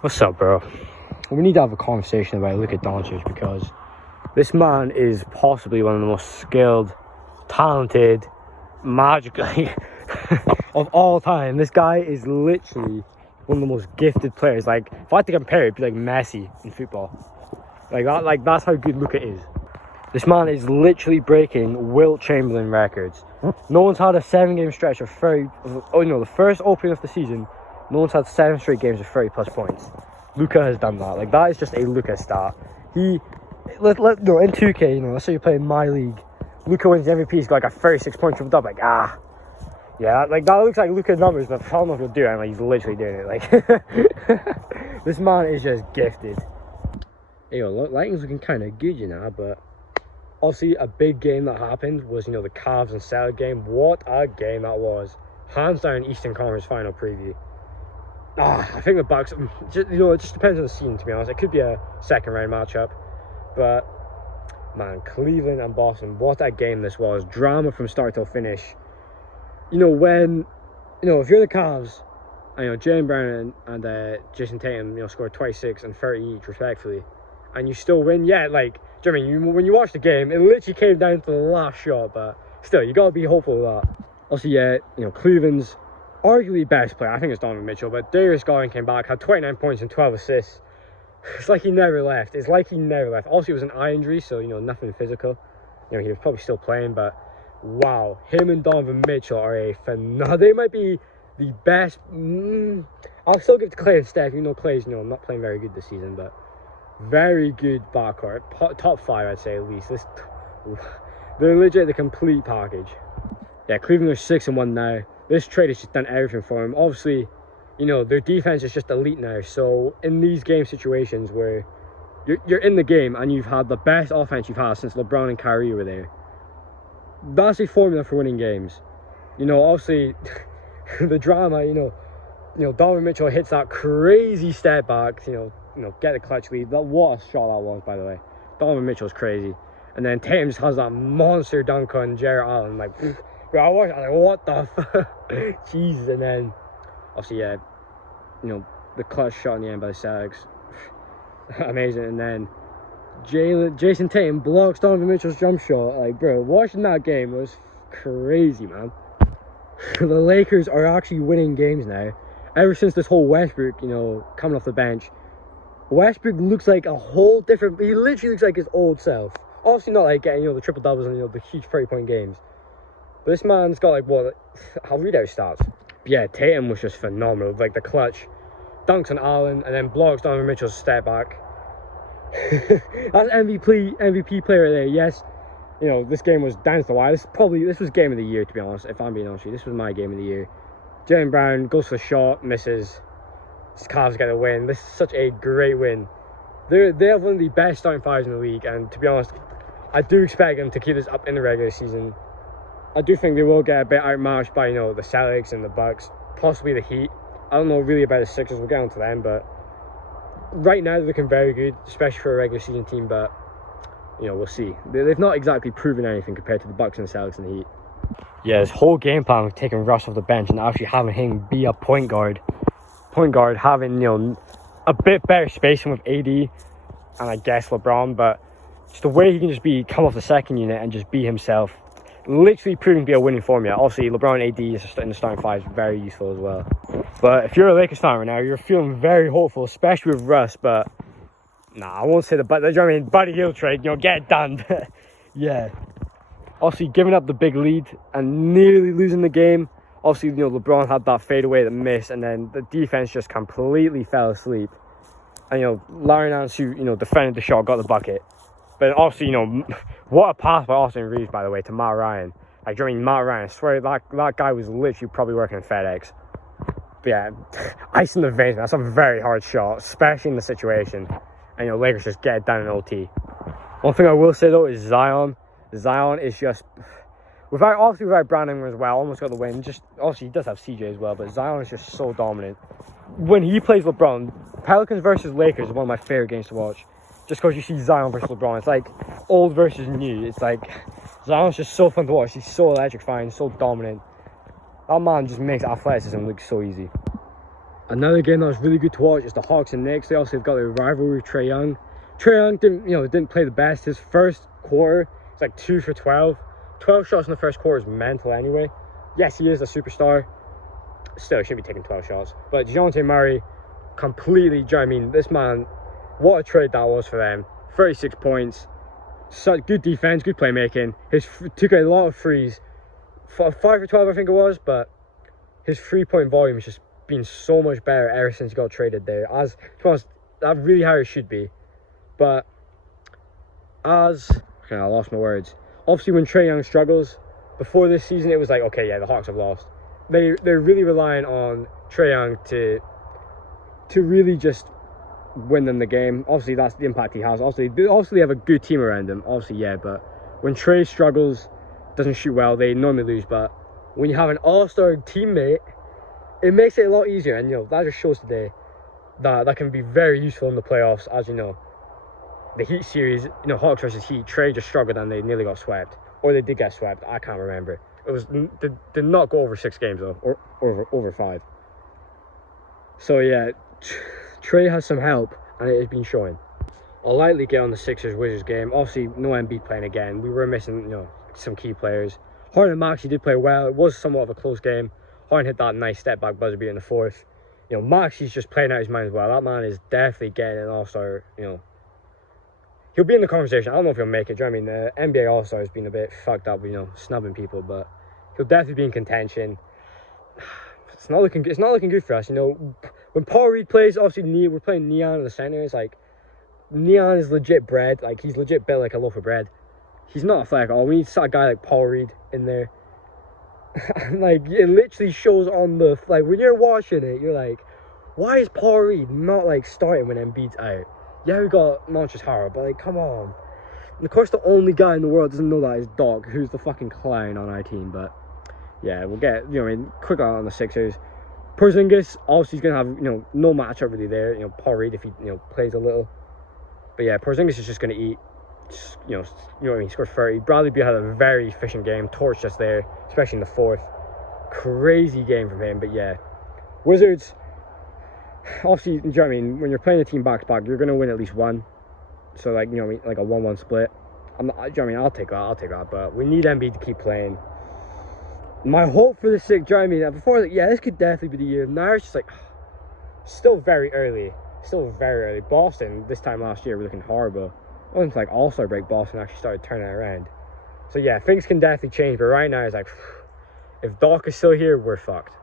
What's up, bro? We need to have a conversation about Luka Doncic because this man is possibly one of the most skilled, talented, magical of all time. This guy is literally one of the most gifted players. Like, if I had to compare it, it'd be like Messi in football. That's how good Luka is. This man is literally breaking Wilt Chamberlain records. No one's had a 7-game stretch of 30. The first opening of the season, no one's had 7 straight games of 30 plus points. Luka has done that. Like, that is just a Luka stat. In 2K, let's say you're playing my league. Luka wins the MVP, he's got like a 36 point triple double. Yeah, that looks like Luka numbers, but I don't know if he'll do it. He's literally doing it. Like, this man is just gifted. Hey, lighting's looking kind of good, but obviously a big game that happened was, the Cavs and Celtics game. What a game that was. Hands down Eastern Conference Final preview. I think the Bucks, it just depends on the scene, to be honest. It could be a second round matchup, but man, Cleveland and Boston, what a game this was. Drama from start till finish. If you're the Cavs, and Jaylen Brown and Jason Tatum, scored 26 and 30 each respectively, and you still win, when you watch the game, it literally came down to the last shot, but still, you gotta be hopeful of that. Also, Cleveland's arguably best player, I think it's Donovan Mitchell, but Darius Garland came back, had 29 points and 12 assists. It's like he never left. Also, it was an eye injury, so, nothing physical. He was probably still playing, but wow, him and Donovan Mitchell are a phenomenal. They might be the best. I'll still give it to Clay and Steph, Clay's, not playing very good this season, but very good backcourt. Top 5, I'd say, at least. They're legit the complete package. Yeah, Cleveland are 6-1 now. This trade has just done everything for them. Obviously, their defense is just elite now. So in these game situations where you're in the game and you've had the best offense you've had since LeBron and Kyrie were there, that's a formula for winning games. Obviously, the drama, Donovan Mitchell hits that crazy step back, get a clutch lead. What a shot that was, by the way. Donovan Mitchell's crazy. And then Tatum just has that monster dunk on Jarrett Allen. I was like, what the fuck? Jesus. And then, obviously, the clutch shot in the end by the Celtics. Amazing. And then Jason Tatum blocks Donovan Mitchell's jump shot. Watching that game was crazy, man. The Lakers are actually winning games now. Ever since this whole Westbrook, coming off the bench, Westbrook looks like a whole different. He literally looks like his old self. Obviously, not like getting the triple doubles and the huge 30-point games. But this man's got I'll read out stats. But yeah, Tatum was just phenomenal. The clutch dunks on Allen and then blocks Donovan Mitchell's step back. That's MVP player there. Yes, this game was down to the wire. This was game of the year, to be honest. If I'm being honest with you, this was my game of the year. Jaylen Brown goes for the shot, misses. His Cavs get a win. This is such a great win. They have one of the best starting fives in the league, and to be honest, I do expect them to keep this up in the regular season. I do think they will get a bit outmatched by, the Celtics and the Bucks, possibly the Heat. I don't know really about the Sixers, we'll get onto them, but right now they're looking very good, especially for a regular season team, but, we'll see. They've not exactly proven anything compared to the Bucks and the Celtics and the Heat. Yeah, this whole game plan of taking Russ off the bench and actually having him be a point guard, having, a bit better spacing with AD and I guess LeBron, but just the way he can just come off the second unit and just be himself, literally proving to be a winning formula. Obviously, LeBron and AD in the starting five is very useful as well. But if you're a Lakers fan right now, you're feeling very hopeful, especially with Russ. But I won't say Buddy Hield trade, get it done. Yeah. Obviously, giving up the big lead and nearly losing the game. Obviously, LeBron had that fadeaway that missed, and then the defense just completely fell asleep. And Larry Nance, who defended the shot, got the bucket. But obviously, what a pass by Austin Reeves, by the way, to Matt Ryan. Matt Ryan, I swear that guy was literally probably working in FedEx. But yeah, ice in the veins, man. That's a very hard shot, especially in the situation. And Lakers just get it done in OT. One thing I will say though is Zion. Zion is just, without Brandon as well, almost got the win. Just obviously he does have CJ as well, but Zion is just so dominant. When he plays LeBron, Pelicans versus Lakers is one of my favorite games to watch. Just because you see Zion versus LeBron, it's like old versus new. It's like Zion's just so fun to watch. He's so electrifying, so dominant. That man just makes athleticism look so easy. Another game that was really good to watch is the Hawks and Knicks. They also have got their rivalry with Trae Young. Trae Young didn't play the best. His first quarter, it's like 2 for 12. 12 shots in the first quarter is mental anyway. Yes, he is a superstar. Still, he shouldn't be taking 12 shots. But DeJounte Murray, completely, I mean, this man, what a trade that was for them. 36 points, such good defense, good playmaking. Took a lot of threes. 5 for 12, I think it was, but his 3-point volume has just been so much better ever since he got traded there. To be honest, that's really how it should be. But okay, I lost my words. Obviously, when Trae Young struggles, before this season, it was like, okay, yeah, the Hawks have lost. They're really relying on Trae Young to really just win them the game. Obviously, that's the impact he has. Obviously, they have a good team around him. Obviously, yeah, but when Trae struggles, doesn't shoot well, they normally lose. But when you have an all-star teammate, it makes it a lot easier. And, that just shows today that can be very useful in the playoffs. As you know, the Heat series, Hawks versus Heat, Trae just struggled and they nearly got swept. Or they did get swept. I can't remember. Did not go over 6 games, though. Or over 5. So, yeah, Trae has some help, and it has been showing. I'll lightly get on the Sixers-Wizards game. Obviously, no Embiid playing again. We were missing, some key players. Harden and Maxey did play well. It was somewhat of a close game. Harden hit that nice step-back buzzer beater in the 4th. Maxey's just playing out his mind as well. That man is definitely getting an all-star, He'll be in the conversation. I don't know if he'll make it. Do you know what I mean? The NBA All-Star has been a bit fucked up, snubbing people, but he'll definitely be in contention. It's not looking good for us. When Paul Reed plays, obviously we're playing Neon in the center. It's like Neon is legit bread. Like, he's legit built like a loaf of bread. He's not athletic at all. We need a guy like Paul Reed in there. Like, it literally shows on when you're watching it, you're like, why is Paul Reed not starting when Embiid's out? Yeah, we got Montrezl Harrell, but come on. And of course, the only guy in the world doesn't know that is Doc, who's the fucking clown on our team. But yeah, we'll get quick on the Sixers. Porzingis, obviously, he's gonna have no matchup really there. Paul Reed if he plays a little. But yeah, Porzingis is just gonna eat. You know what I mean. He scored 30. Bradley Beal had a very efficient game. Torch just there, especially in the 4th. Crazy game from him. But yeah, Wizards. Obviously, you know what I mean. When you're playing a team back to back, you're gonna win at least one. So like a 1-1 split. I'll take that. But we need Embiid to keep playing. My hope for the Sixers, do you know what I mean? Before this could definitely be the year. Now it's just still very early. Boston this time last year were looking horrible. It wasn't All-Star break. Boston actually started turning it around. So yeah, things can definitely change. But right now it's if Doc is still here, we're fucked.